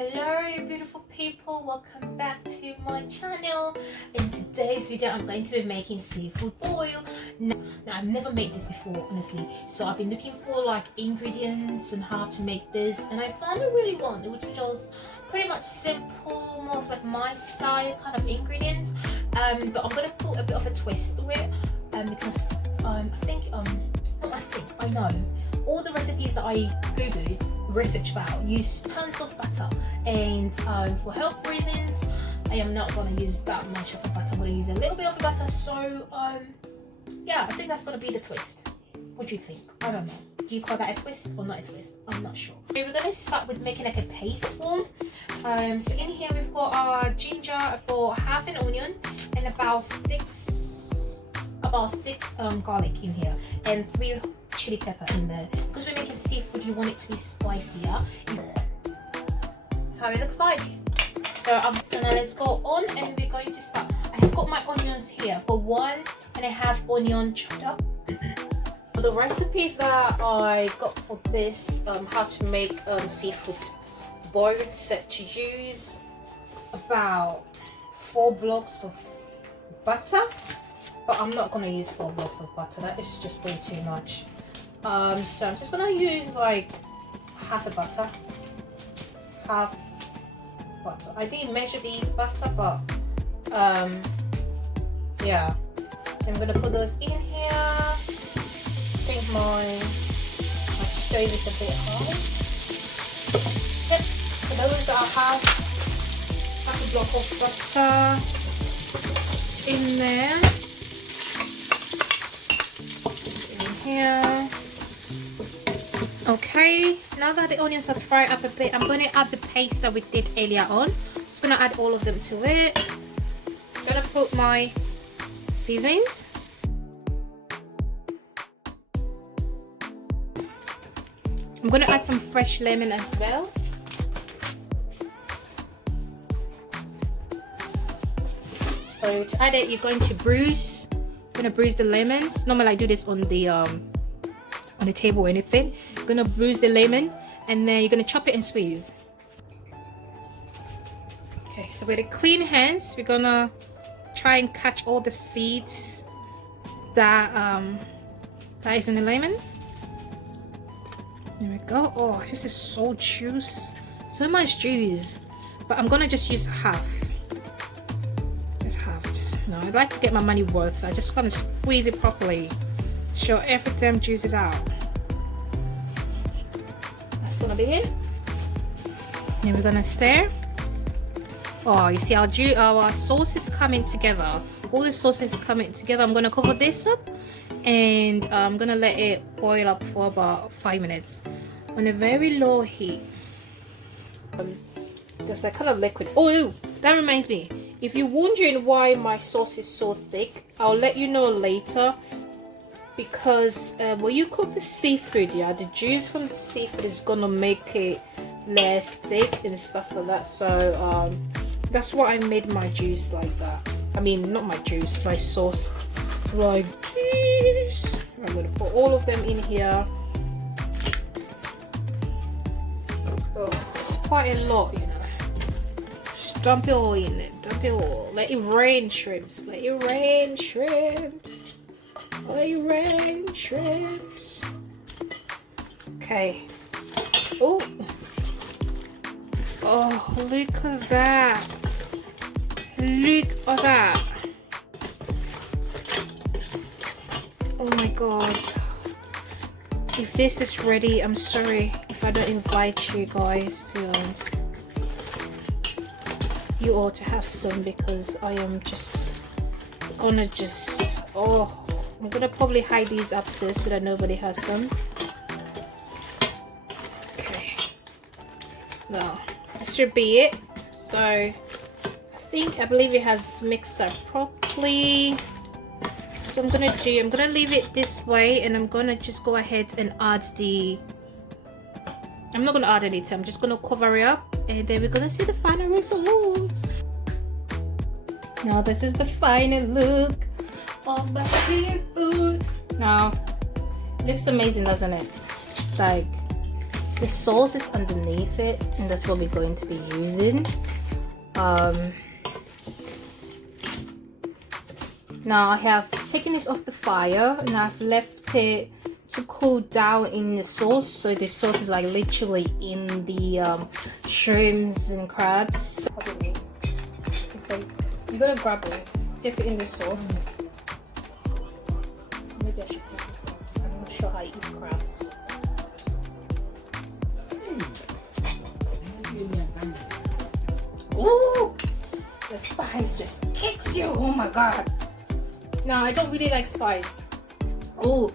Hello beautiful people, welcome back to my channel. In today's video I'm going to be making seafood boil. Now I've never made this before, honestly, so I've been looking for like ingredients and how to make this, and I found a really one which was pretty much simple, more of like my style kind of ingredients, but I'm going to put a bit of a twist to it, because I know all the recipes that I googled research about use tons of butter, and for health reasons I am not going to use that much of a butter. I'm going to use a little bit of a butter, so yeah, I think that's going to be the twist. What do you think? I don't know, do you call that a twist or not a twist? I'm not sure. Okay, we're going to start with making like a paste form. So in here we've got our ginger for half an onion and about six garlic in here, and 3 chili pepper in there. Because we're making seafood, you want it to be spicier. That's how it looks like. So now let's go on, and we're going to start. I have got my onions here. I've got 1.5 onion chopped up. The recipe that I got for this, how to make seafood boil, said to use about 4 blocks of butter, but I'm not going to use 4 blocks of butter. That is just way too much. So I'm just gonna use like half butter. I didn't measure these butter, but yeah, I'm gonna put those in here. I think my stove is a bit high. Yep, so those are half a block of butter in there. In here. Okay, now that the onions has fried up a bit, I'm going to add the paste that we did earlier on. Just going to add all of them to it. I'm going to put my seasonings. I'm going to add some fresh lemon as well. So to add it, you're going to bruise. I'm going to bruise the lemons. Normally I do this on the table or anything. You're gonna bruise the lemon, and then you're gonna chop it and squeeze. Okay, so with the clean hands, we're gonna try and catch all the seeds that is in the lemon. There we go. Oh, this is so juice, so much juice. But I'm gonna just use half. Just half. I like to get my money worth, so I just gonna squeeze it properly. Show every damn juices out. That's gonna be it. Then we're gonna stir. Oh, you see our sauce is coming together. All the sauce is coming together. I'm gonna cover this up, and I'm gonna let it boil up for about 5 minutes on a very low heat. There's that kind of liquid. Oh, that reminds me. If you're wondering why my sauce is so thick, I'll let you know later. Because when you cook the seafood, yeah, the juice from the seafood is gonna make it less thick and stuff like that. So that's why I made my juice like that. I mean, not my juice, my sauce like this. I'm gonna put all of them in here. Oh, it's quite a lot, you know. Just dump it all in it. Dump it all. Let it rain, shrimps. Let it rain, shrimps. Let it rain, shrimps. Okay. Oh, look at that. Look at that. Oh my god. If this is ready, I'm sorry if I don't invite you guys to you all to have some, because I am just gonna I'm gonna probably hide these upstairs so that nobody has some. Okay. Now, this should be it. So, I believe it has mixed up properly. So I'm gonna leave it this way, and I'm gonna just go ahead and add I'm not gonna add anything. I'm just gonna cover it up, and then we're gonna see the final results. Now this is the final look of my seafood. Now, it looks amazing, doesn't it? Like, The sauce is underneath it, and that's what we're going to be using. Now I have taken this off the fire and I've left it to cool down in the sauce. So the sauce is like literally in the shrimps and crabs. So you're gonna grab it, dip it in the sauce. Maybe I should put this on. I'm not sure how you eat crabs. Ooh, the spice just kicks you. Oh my god. No, I don't really like spice. Oh.